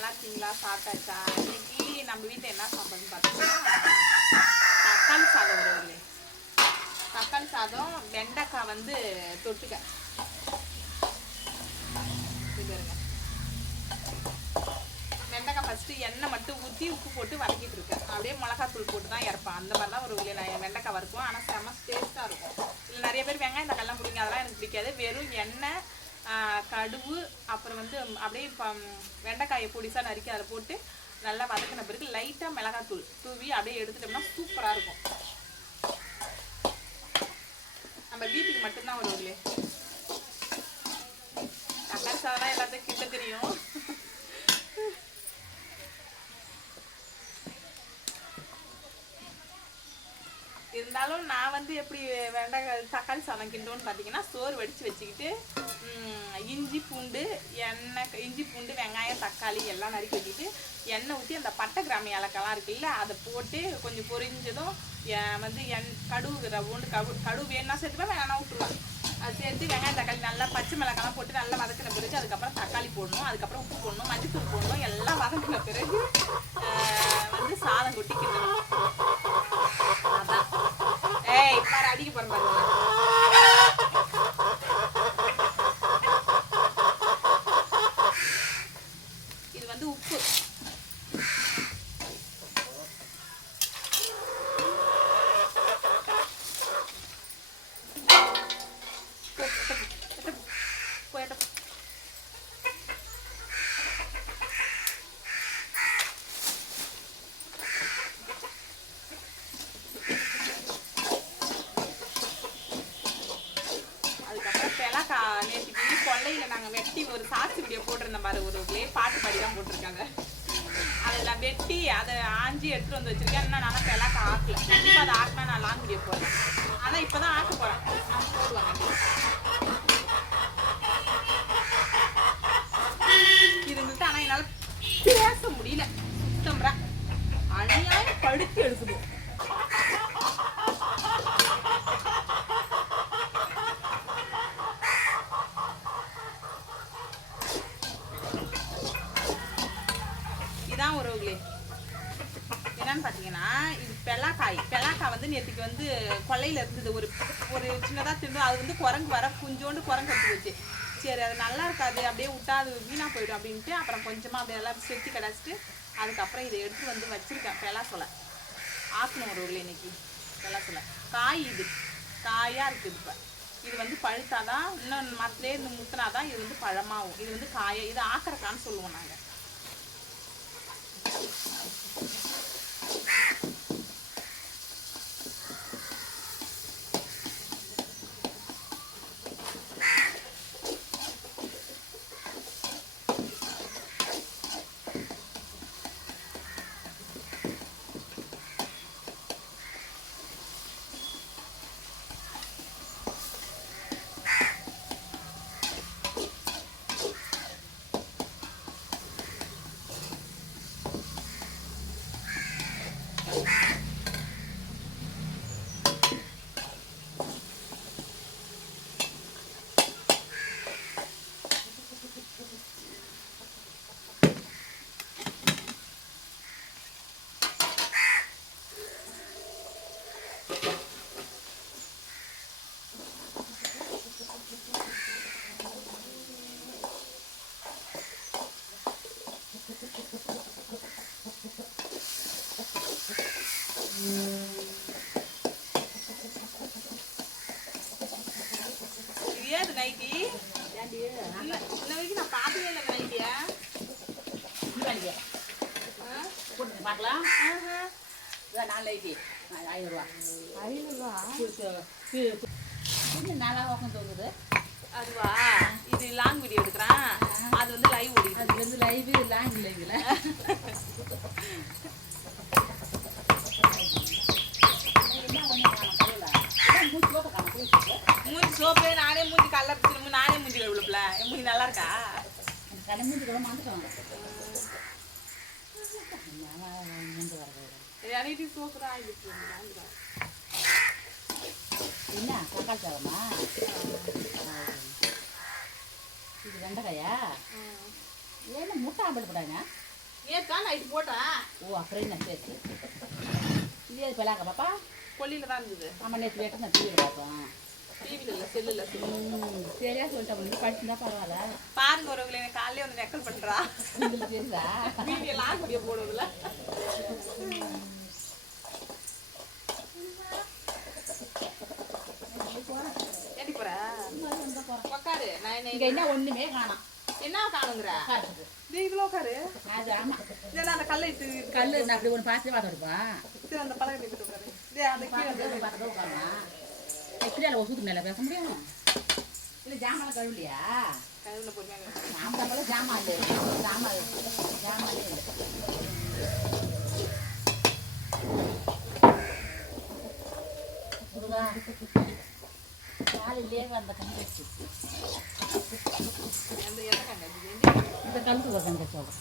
நல்லா இருக்கீங்களா? சாப்பிட்டாச்சா? இன்னைக்கு நம்ம வீட்டில் என்ன சாப்பாடுன்னு பார்த்தீங்கன்னா தக்காளி சாதம் வருது தக்காளி சாதம் வெண்டைக்காய் வந்து தொட்டுக்க. இது பாருங்க. வெண்டைக்காய் ஃபஸ்ட்டு எண்ணெய் மட்டும் ஊற்றி உப்பு போட்டு வதக்கிட்டு இருக்கேன் அப்படியே மிளகாத்தூள் போட்டு தான் இறப்பேன். அந்த மாதிரி தான் ஒரு இல்லை நான் வெண்டைக்காய் வறுக்கும் ஆனால் செம்ம டேஸ்ட்டாக இருக்கும். இல்லை நிறைய பேர் வெங்காயம் தக்காளிலாம் பிடிக்கும் அதெல்லாம் எனக்கு பிடிக்காது. வெறும் எண்ணெய் கடுவு கடுகு அப்புறம் வந்து அப்படியே வெண்டைக்காயை பொடிசாக நறுக்கி அதில் போட்டு நல்லா வதக்கின பிறகு லைட்டாக மிளகாத்தூள் தூவி அப்படியே எடுத்துட்டோம்னா சூப்பராக இருக்கும். நம்ம வீட்டுக்கு மட்டும்தான் வரும் இல்லையே தக்காளி சாதம் எல்லாத்தையும் கிட்ட தெரியும். இருந்தாலும் நான் வந்து எப்படி வெண்டைக்காய் தக்காளி சாதம் கிண்டோன்னு பார்த்தீங்கன்னா சோறு வடித்து வச்சுக்கிட்டு இஞ்சி பூண்டு எண்ணெய் இஞ்சி பூண்டு வெங்காயம் தக்காளி எல்லாம் நறுக்கி வச்சுட்டு எண்ணெய் ஊற்றி அந்த பட்டை கிராமி இலக்கெல்லாம் இருக்குல்ல அதை போட்டு கொஞ்சம் பொரிஞ்சதும் வந்து எண் கடுகு ரவுண்டு கடு கடுகு வேணும்னா சேர்த்துப்பேன் வேணா விட்டுருவேன். அது சேர்த்து வெங்காயம் தக்காளி நல்லா பச்சை மிளகாலாம் போட்டு நல்லா வதக்கின பிறகு அதுக்கப்புறம் தக்காளி போடணும் அதுக்கப்புறம் உப்பு போடணும் மஞ்சத்தூள் போடணும் எல்லாம் வதக்கின பிறகு வந்து சாதம் கொட்டிக்கணும் அதான். ஏய் பாரு அடிக்க போறேன் பாருங்க இது வந்து உப்பு போ, எட்ட போ, எட்ட போ. போ, எட்ட போ. அதுக்கப்புறம் பெலக்கா நேற்றுக்கு கொல்லையில நாங்க வெட்டி ஒரு சாட்சி வீடியோ போட்டிருந்தோம் பாரு ஒரு ஊர்லயே பாட்டு பாடி தான் போட்டிருக்காங்க அதில் அதை ஆஞ்சி எடுத்துட்டு வந்து வச்சிருக்கேன். இன்னும் நான் பெலக்கா ஆக்கல. கண்டிப்பா அதை ஆக்கினா நான் லாங் வீடியோ போடுறேன் ஆனா இப்பதான் ஆக்க போறேன். நான் போடுவேன். இருந்துட்டு ஆனா என்னால பேச முடியல. சுத்தம்ரா அநியாயம் படுத்து எடுக்குது இதான் உறவுகளே. என்னன்னு பார்த்தீங்கன்னா இது பெலாக்காய். பெலாக்காய் வந்து நேற்றுக்கு வந்து கொல்லையில் இருந்தது. ஒரு ஒரு சின்னதாக திண்டு அது வந்து குரங்கு வர கொஞ்சோண்டு குரங்கு எடுத்து வச்சு. சரி அது நல்லா இருக்காது. அப்படியே விட்டா அது வீணாக போயிடும் அப்படின்ட்டு அப்புறம் கொஞ்சமாக அப்படியே எல்லாம் செத்தி கிடச்சிட்டு அதுக்கப்புறம் இதை எடுத்து வந்து வச்சுருக்கேன். பெலாசொலை ஆக்கணும் ஒரு இன்னைக்கு. பெலாசொலை காய் இது. காயாக இருக்குது இப்போ. இது வந்து பழுத்தாதான் இன்னும் மரத்துலேயே இருந்து முத்தினாதான் இது வந்து பழமாகும் இது வந்து காய. இது ஆக்கறக்கான்னு சொல்லுவோம் நாங்கள் ஏது நைட்டி? இன்ன வரைக்கும் நான் பார்த்ததே இல்லை நைட்டியா. பார்க்கலாம். நாலு ஐடி ஐநூறுரூவா ஐநூறுவா. கொஞ்சம் தோணுது அதுவா? இது லாங் வீடியோ எடுக்கிறேன். அது வந்து லைவ் ஓடிது அது வந்து லைவ் லாங் இல்லைங்கள மூஞ்சி சோப்பு நானே மூஞ்சி கலர் திரும்ப நானே மூஞ்சி கழுவுல என் மூஞ்சி நல்லா இருக்கா கடமூஞ்சி கூட மாந்துட்டோம். என்ன தக்காளி சாதமா? இது வெண்டைக்காயா. ஏன்னா முட்டை ஆம்பிள் போட்டாங்க? நேத்தா நைட்டு போட்டேன். ஓ அப்புறம் என்ன சரி இது எது பாப்பா? கொல்லியில தான் இருந்தது. நம்ம நேற்று வேட்டு நான் டிவியில் பார்த்தோம். சரியா சொல்லிட்டேன் உங்களுக்கு படிச்சுருந்தா பரவாயில்ல. பாருங்க ஒருவங்களை எனக்கு காலையிலே வந்து நெக்கல் பண்றா. லாக் உக்காரு. நான் என்ன ஒன்றுமே காணோம். என்ன காணுங்கிற? இதுல உட்காரு அது ஆமாம் இதெல்லாம் அந்த கல்லை கல் நான் அப்படி ஒன்று பார்த்து அந்த பழகத்தை அந்த கீழே எப்படியா ஒசூத்து மேலே பேச முடியும்? இல்லை ஜாமான் கழுவலையா? கழுவுல நம்மள ஜாமான் ஜாமான் ஜாமான் இல்லை. முருகா காலையிலே கண்ணு இது இந்த கழுத்து ஒரு கஞ்சி? சொல்கிறேன்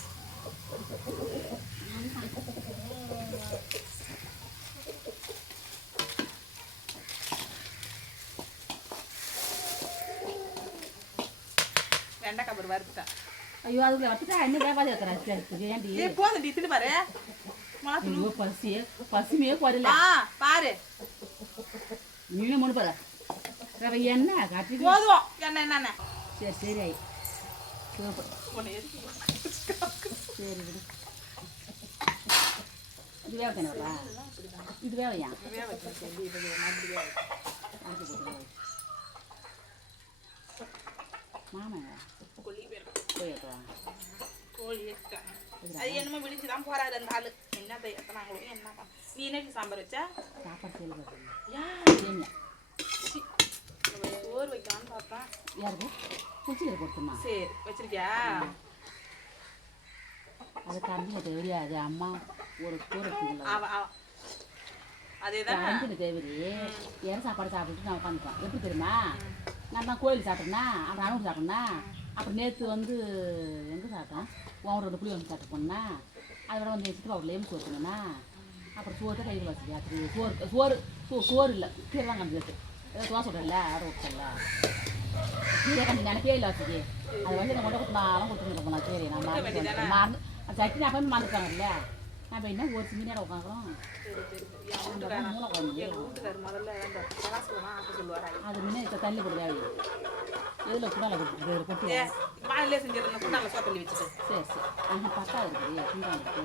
வெண்டைக்காய் ஒரு வறுத்துட்டேன் ஐயோ அதுக்குள்ள வச்சுட்டா என்ன வியாபாரம் இருக்கிறான் ஏன்டி ஏ போதும் டி தின்னு பாரு ஐயோ பசி பசுமையே குறையில ஆ பாரு நீனும் மூணு பாரு ரவை என்ன காட்டி போதும் என்ன என்னென்ன சரி சரி ஆயி சரி விடு இது வேக தானே இது வேவையா வேக கொல்லி வேணும். கோழி. அது என்னமோ விழிச்சுதான் போறாரு அந்த ஆளு. என்ன எத்தனாங்களோ என்ன நீ என்ன சாம்பார் வச்சா? சாப்பாடு. நம்ம சோறு வைக்கலாம்னு பார்த்தேன் யாருக்கு? குச்சிக்கிற கொடுத்துமா சரி வச்சிருக்கியா? அது கரண்டில் தெரியாது. அம்மா ஒரு கூரை அதேதான்? கரண்டில் தேவரி இற சாப்பாடு சாப்பிட்டுட்டு நான் உட்காந்துப்பேன் எப்படி தெரியுமா? நான் தான் கோயில் சாப்பிட்டேன்னா அப்புறம் அனுப்பு சாப்பிட்டேன்னா அப்புறம் நேற்று வந்து எங்கே சாப்பிட்டோம் உன் ரெண்டு புளி வந்து சாப்பிட்டு போனா அதோட வந்து சித்தப்பா வீட்டில் எலும்பு சோறு அப்புறம் சோறு தான் கையில் வச்சு ராத்திரி சோறு சோறு சோ சோறு இல்லை கீரை தான் கண்டு ஏதோ தோசை விடல ஆட விட்டல கீரை கண்டு நினைப்பே இல்லை வச்சுக்கி அது வந்து நான் கொண்டு கொடுத்து நான் கொடுத்துருக்கேன் நான் சரி நான் மறந்து வந்துட்டேன். மறந்து அந்த சட்னி அப்போ மறந்துட்டாங்கல்ல. நான் இப்போ என்ன ஒரு சின்ன நேரம் உட்காந்துக்கிறோம்? அது முன்னே தள்ளி கொடுத்தா குடால கொடுத்து கொட்டி ஏ வானிலே செஞ்சிருந்த குண்டால சோத்தள்ளி வச்சுட்டு. சரி சரி. ஆனால் பத்தா இருக்குது குண்டா இருக்குது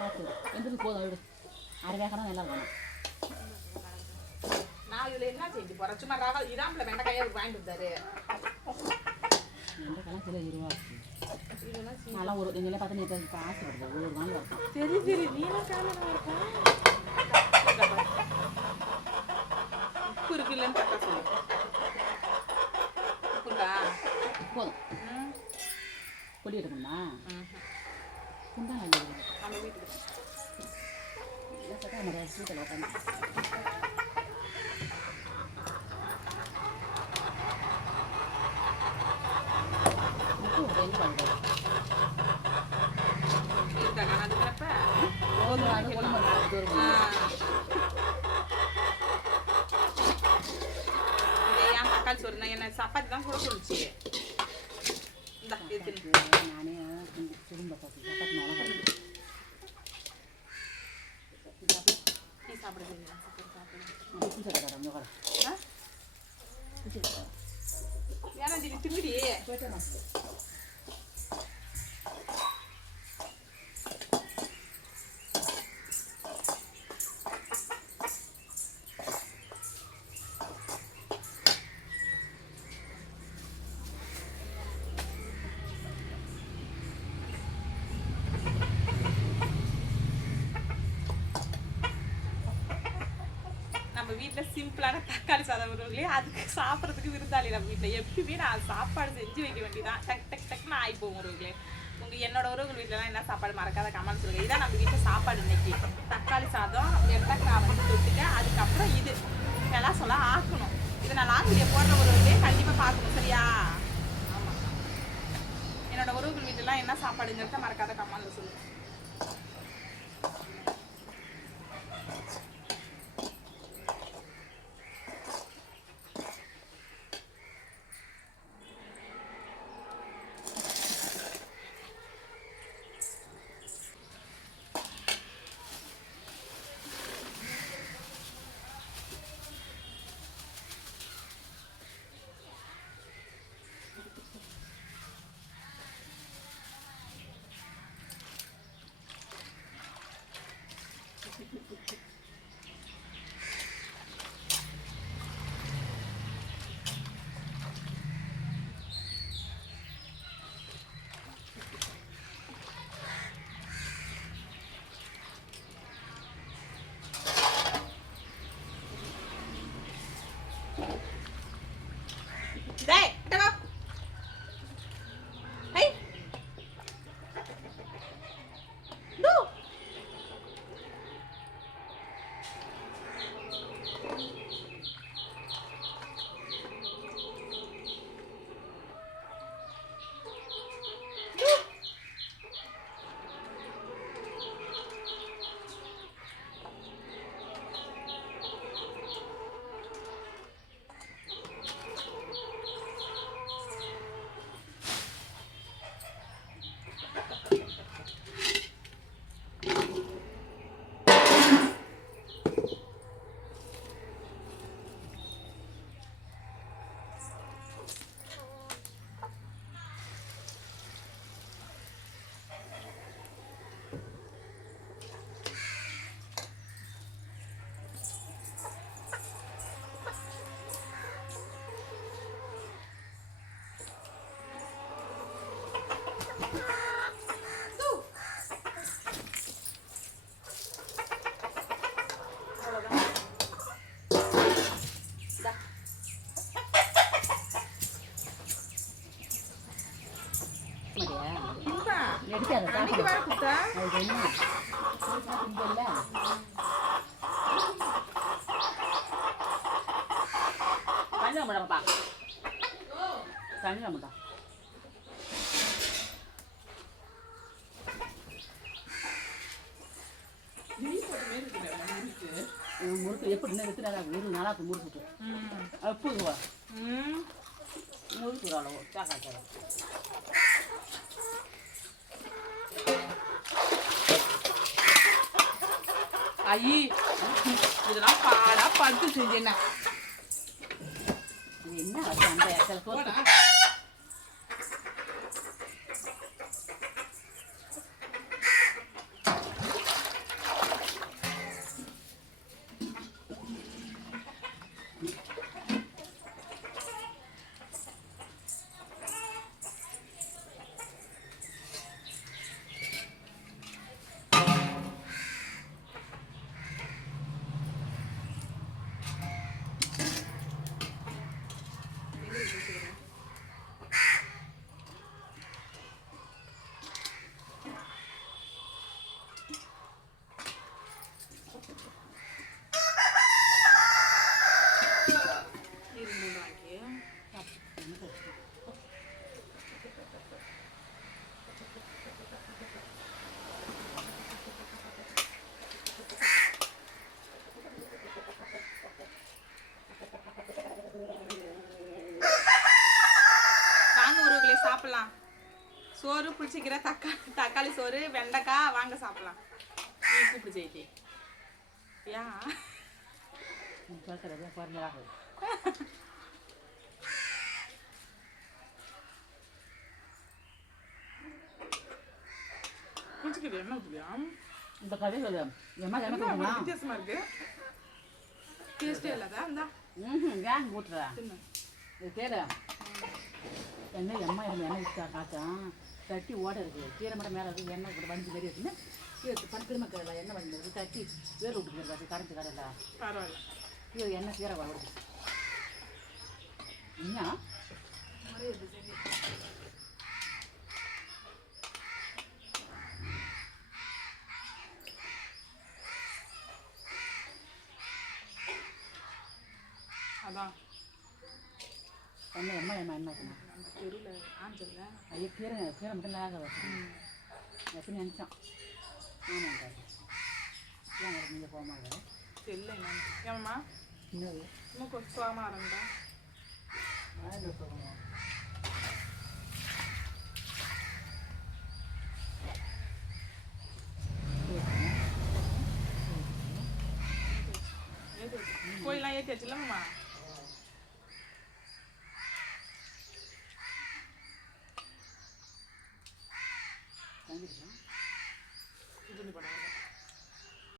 பார்த்து எந்திரிச்சு போதும் விடு. அரை வேகனா நல்லா இருக்கணும். நான் இதுல என்ன செஞ்சு போறேன். சும்மா ரவா இதாம்பல வெண்டைக்காயே வாங்கிட்டு வந்தாரு. கலாம் கிலோ இருபது நல்லா ஒரு நீங்களே பார்த்து நேற்று இப்போ ஆசைப்படுது ஒரு நாள் வரணும் சரி சரி நீ என்ன காலையில இருக்கா? உப்பு இருக்குல்லன்னு கரெக்டா சொல்லு. உப்புண்டா போதும். கொடி எடுக்கணுமா? குண்டா நல்லா இருக்குது நம்ம வீட்டுக்கு இல்லை சட்டா நம்ம சீட்டில் உட்காந்து உப்பு ஒரு ரெண்டு பண்ணுறது இருக்காங்க நான் அதுக்கிறப்ப ஒரு நாள் ஒன்று மணி நேரம் இது ஏன் தக்காளி சோறு நான் என்ன சப்பாத்தி தான் கூட சொல்லுச்சு இந்த இது நானே சுரும்ப பார்த்து சப்பாத்தி நல்லா கிடைக்கும் நீ சாப்பிடுறீங்க சாப்பிடு உப்பு சட்டை கடை அந்த கடை ஆ உப்பு சட்டை ஏன்னா இது திங்குடி போயிட்டு நான் நம்ம வீட்டில் சிம்பிளான தக்காளி சாதம் வரும் இல்லையா அதுக்கு சாப்பிட்றதுக்கு விருந்தாளி நம்ம வீட்டில் எப்பயுமே நான் சாப்பாடு செஞ்சு வைக்க வேண்டியதான் டக் டக் டக்னு ஆகி போகும் உறவுகளே உங்கள் என்னோட உறவுகள் வீட்டிலலாம் என்ன சாப்பாடு மறக்காத கமெண்ட் சொல்லுங்கள் இதான் நம்ம வீட்டில் சாப்பாடு இன்னைக்கு. தக்காளி சாதம் வெண்டைக்காய் வந்து தொட்டுட்டேன். அதுக்கப்புறம் இது. எல்லாம் சொல்ல ஆக்கணும். இதை நான் லாங் வீடியோ போடுற உறவுகளே கண்டிப்பாக பார்க்கணும். சரியா? என்னோட உறவுகள் வீட்டிலலாம் என்ன சாப்பாடுங்கிறத மறக்காத கமெண்ட்ல சொல்லுங்கள் தண்ணி மாட்டாப்பா தண்ணி மாட்டா முறுக்கு எப்படி இன்னும் வித்துறாங்க நல்லா இருக்கு முறுக்கு ம். அப்பு வா ம். முறுக்கு ஒரு அளவு சாக்கா சாக்கா ஐ இதெல்லாம் பாடா பார்த்து செஞ்சேன்னா என்ன அந்த இடத்துல போட்டா வாங்க உறவுகளே சாப்பிடலாம் புளிச்சிக்கிற தக்காளி தக்காளி சோறு வெண்டைக்காய் வாங்க சாப்பிடலாம். நீ கூப்பிடு என்ன ஊற்றுவியா இந்த கதையில் எம்மா என்ன என்ன வித்தியாசமா இருக்கு. டேஸ்டே இல்லாதா? இந்தா. ம் ஏன் தின்னு. இது கேடு எண்ணெய் எம்மா காய்ச்சான் தட்டி ஓட இருக்கு கீரை மட்டும் மேலே இருக்கு எண்ணெய் கூட வண்டி மாரி இருக்குன்னு பருக்கிழமை கடலை எண்ணெய் வண்டி இருக்கு தட்டி வேர் விட்டுக்கிறது அது கரண்ட் கடையில். பரவாயில்ல. கீழே எண்ணெய் கீரை வருது என்ன சரி. அதான். எண்ணெய் எம்மா எண்ணெய் என்ன? தெருவில் ஆஞ்சல்ல. ஐயோ கீரை கீரை மட்டும் லேக எப்படி நினச்சோம் ஆமாங்க ஏன் நீங்கள் போக மாட்டேன் என்னன்னு. ஏம்மா இன்னொரு இன்னும் கொஞ்சம் சோகமாக ஆரம்பிட்டா சொல்லுவோம் கோயிலாம் ஏற்றி வச்சுலாமா